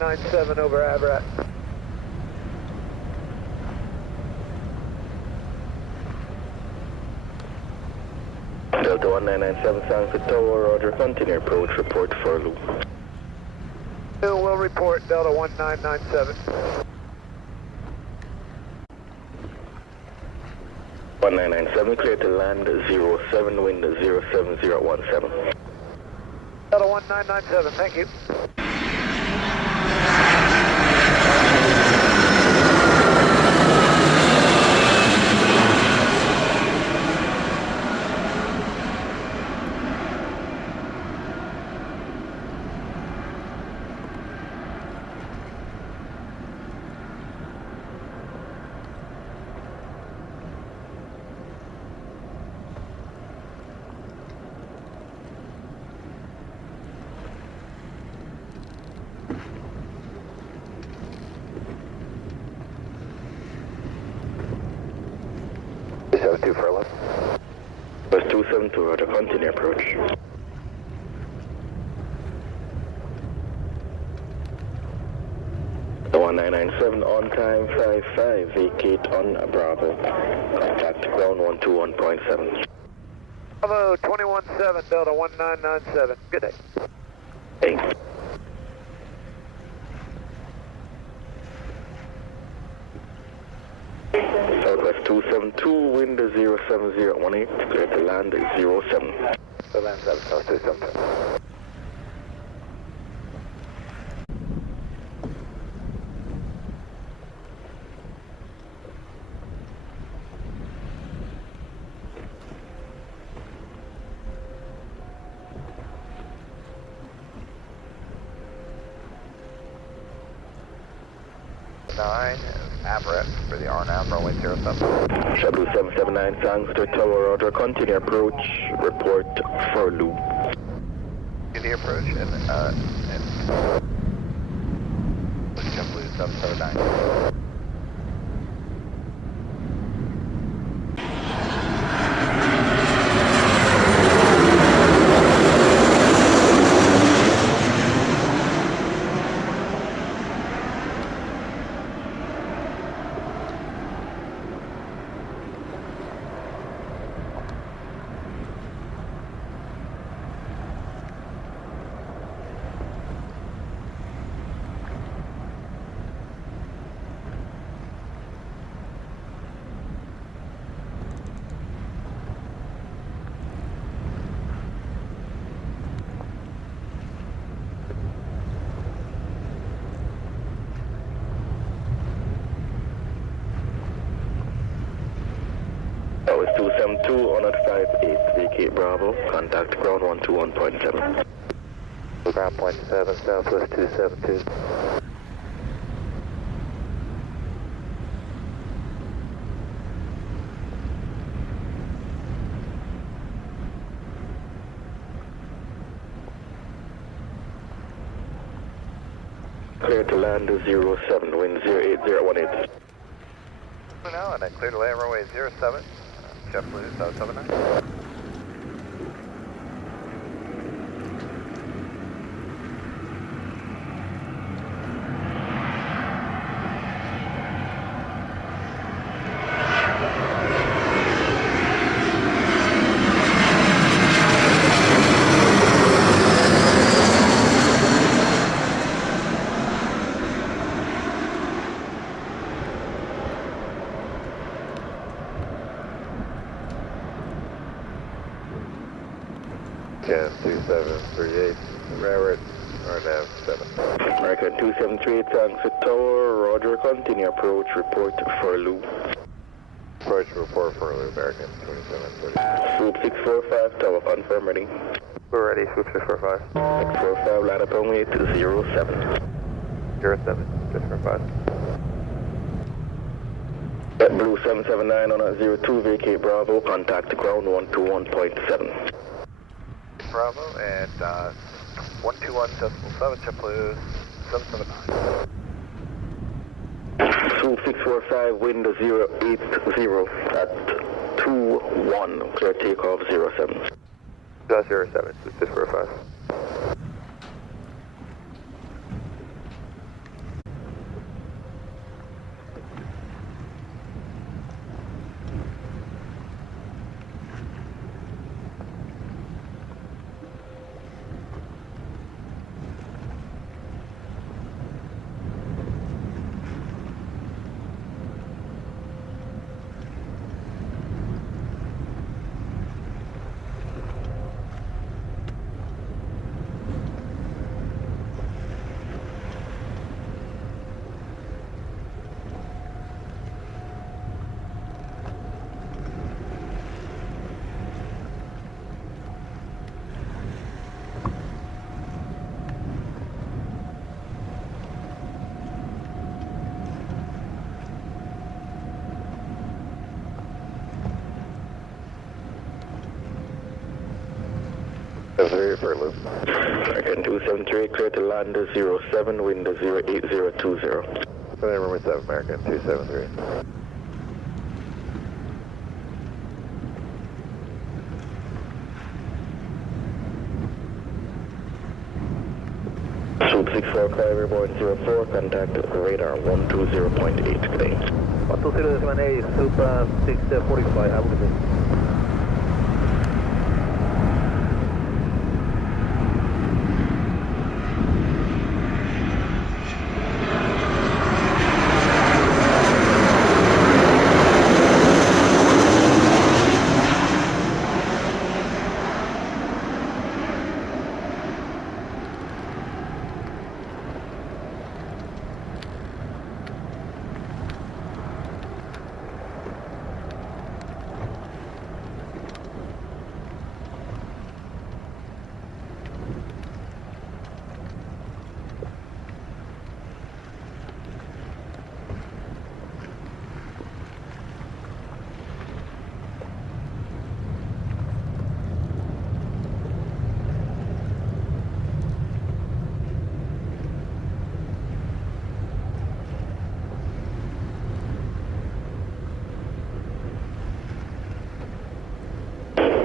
97 over Avarat. Delta 1997, Sunset Tower, Roger, continue approach, report for loop. Will report Delta 1997. 1997, clear to land 07, wind 07017. Delta 1997, thank you. Bus 272, Roger, continue approach. The 1997 on time 55, vacate on Bravo. Contact ground 121.7. Bravo 217 Delta 1997. Good day. Thanks. Southwest 272, wind 07018, clear to land 07. So land 7, South 272. Avarat for the RNAV, runway 07. JetBlue 779, Sangster Tower, Roger, continue approach, report for loop. To the approach and JetBlue 779. That was 272 on at 58, vacate Bravo, contact ground 121.7. Ground point 7, Southwest 272. Clear to land 07, wind 08018. Now, and then clear to land runway 07, JetBlue 779. Can 2738, Railroad, RNAV 7. American 2738, Sunset Tower, Roger, continue approach, report for loop. Approach report for American 2738. Swoop 645, Tower, confirm ready. We're ready, Swoop 645. 645, land up only to 07. 07, 645. JetBlue 779 on a 02, vacate Bravo, contact ground 121.7. Bravo and 121.7, JetBlue 779. Swoop 645, wind 080 at 21, clear takeoff 07. 07, 645. For loop. American 273, clear to land 07, wind 08020. Runway 7, American 273. Swoop 64, clear airborne 04, contact radar 120.8, claims. 120.8, Swoop 645, have a good day.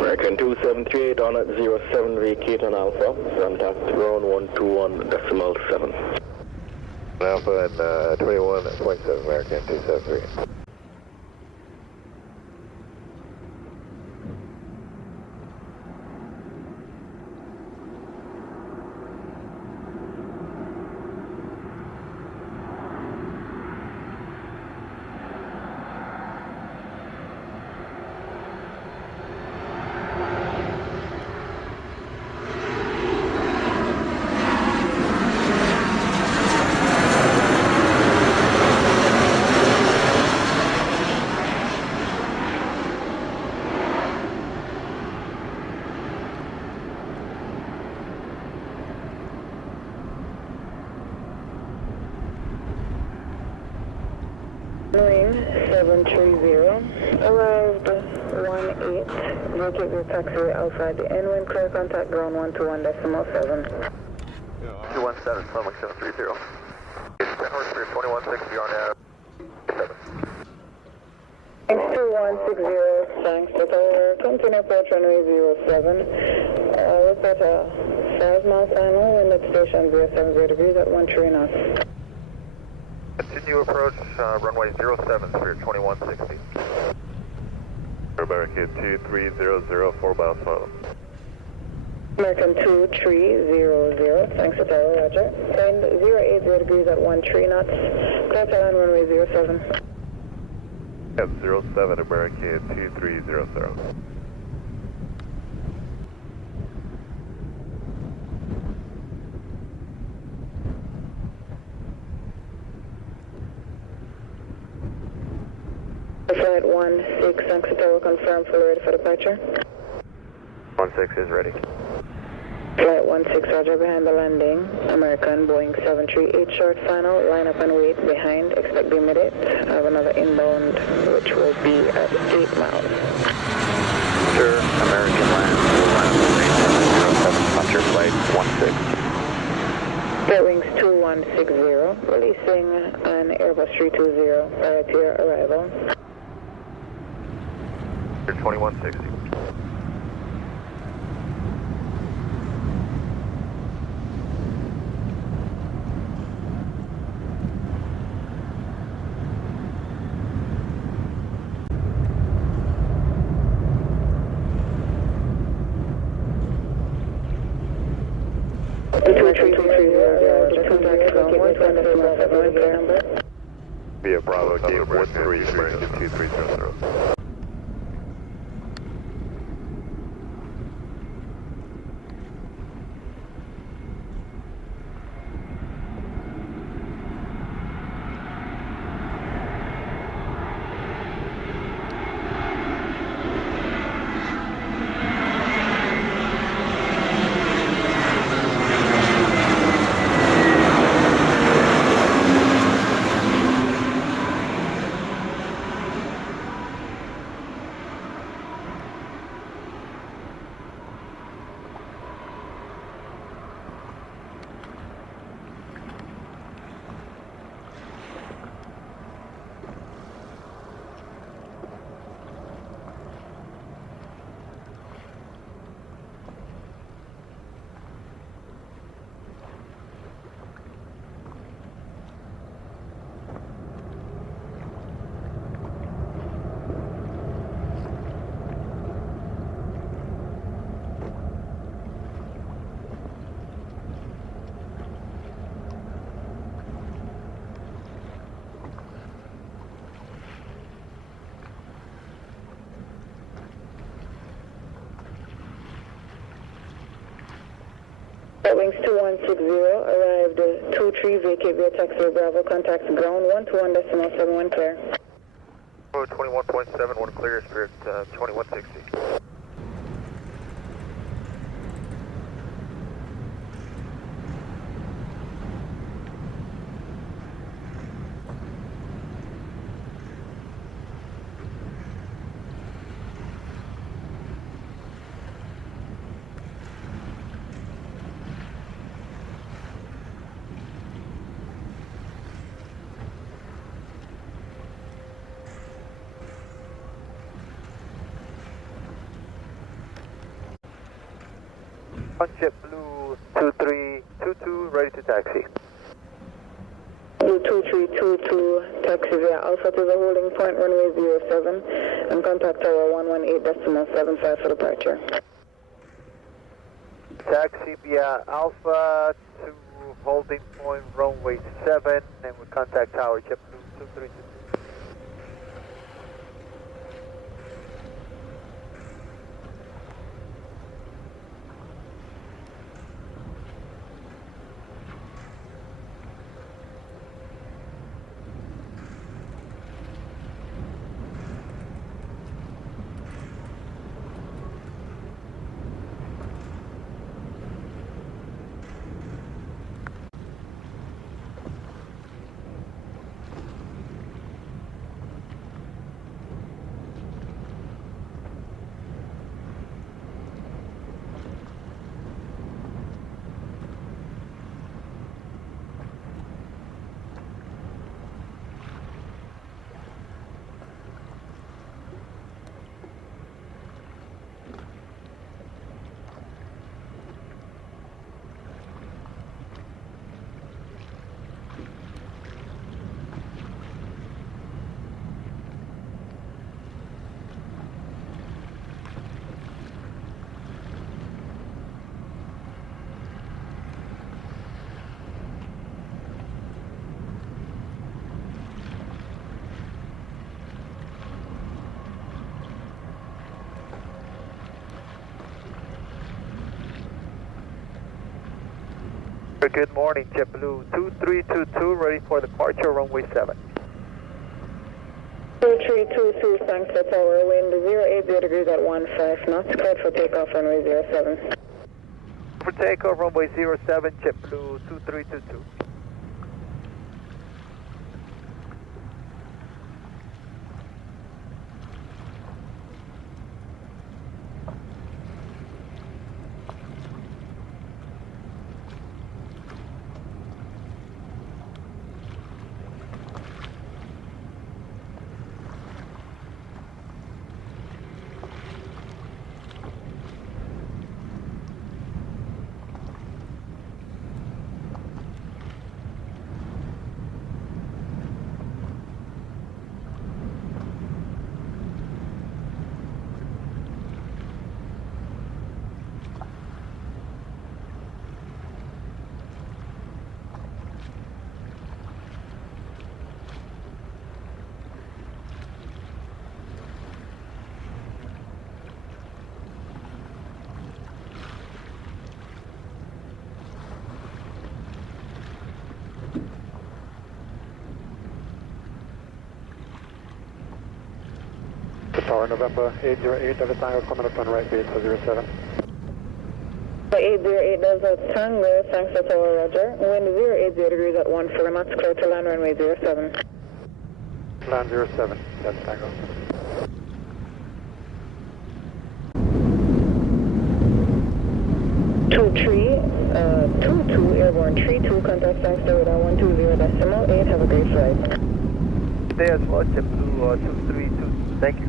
American 2738 on at 07, vacate on Alpha, contact ground 121.7. Alpha and 21.7, American 273. Sunwing 730, arrived 18, vacate your taxiway outside the end, wind clear, contact ground 121.7. 217, Sunwing 730. It's 10 horse 2160, you're on 7. Thanks 2160, thanks to tower, continue approach runway 07. Report a 5-mile final, wind at station 070 degrees at 13 knots. Continue approach runway 07 for 2160. American 2300, 4 miles final. American 2300, thanks to tower, roger. Wind 080 degrees at 13 knots, clear to land runway 07. At 07, American 2300. Flight 16, thanks to tower, confirm fully ready for departure. 16 is ready. Flight 16, roger, behind the landing. American Boeing 738 short final, line up and wait behind, expect the immediate. I have another inbound which will be at 8 miles. Sure, American land, line up and wait, 07, Hunter flight 16. Flight wings 2160, releasing an Airbus 320 prior to your arrival. 2160. Via Bravo, gate 13, American 2300. Wings 2160, arrived 23, vacate via taxi Bravo, contacts ground 121.71 clear. 21.71 clear, Spirit 2160. JetBlue 2322, ready to taxi. Blue 2322, taxi via Alpha to the holding point, runway 07, and contact tower 118.75 for departure. Taxi via Alpha to holding point, runway 7, and we contact tower JetBlue 2322. Good morning, JetBlue 2322, ready for departure, runway 7. 2322, thanks for tower, wind 080 degrees at 15 knots, cleared for takeoff, runway 07. For takeoff, runway 07, JetBlue 2322. Tower November 808 Delta Tango coming up on right base for 07. 808 Delta Tango, thanks for Tower, roger. Wind 080 degrees at 1 4 knots, clear to land runway 07. Land 07, Delta Tango. Two airborne 32, contact thanks to radar 120.8, have a great flight. Stay as well, JetBlue 232, thank you.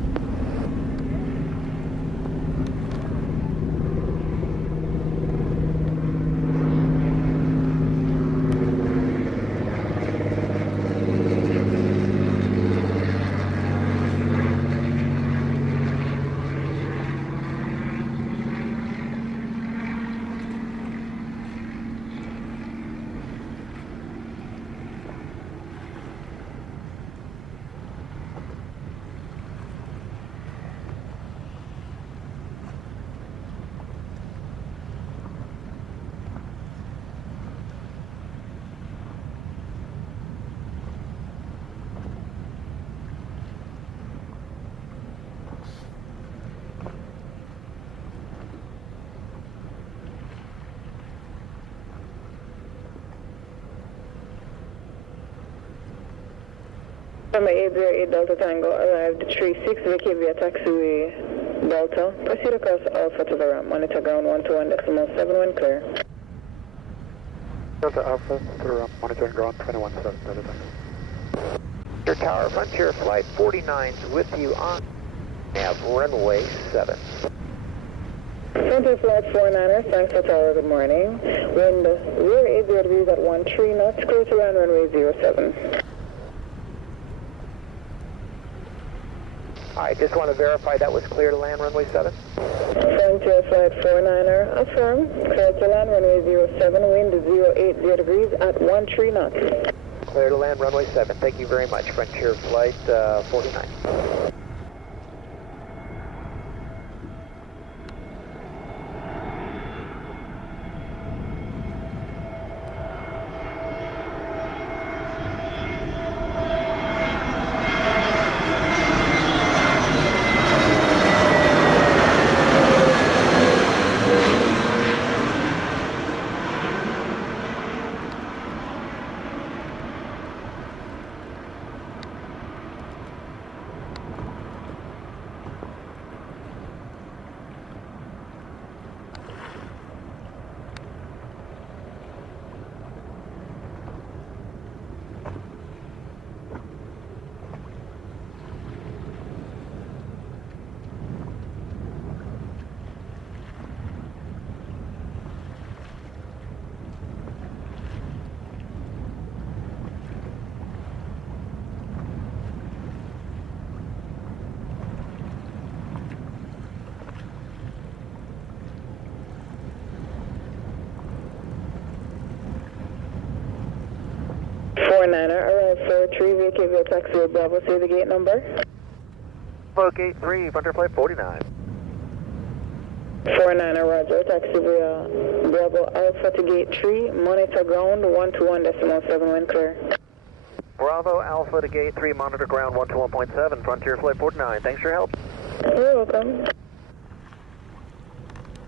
Number 808 Delta Tango arrived 36, vacate via taxiway Delta. Proceed across Alpha to the ramp. Monitor ground 121.71, clear. Delta Alpha to the ramp, monitoring ground 217, Delta Tango. Your Tower, Frontier Flight 49 is with you on nav runway 7. Frontier Flight 49er, thanks for Tower, good morning. Wind 080 degrees at 13 knots, clear to land runway 07. I just want to verify that was clear to land runway 7. Frontier Flight 49er, affirm. Clear to land runway 07, wind 080 degrees at 13 knots. Clear to land runway 7. Thank you very much, Frontier Flight 49. Arrive 43, vacate via taxiway Bravo, say the gate number. Gate 3, Frontier Flight 49. 49er, roger, taxiway Bravo Alpha to gate 3, monitor ground 121.7, wind clear. Bravo Alpha to gate 3, monitor ground 121.7, Frontier Flight 49. Thanks for your help. You're welcome.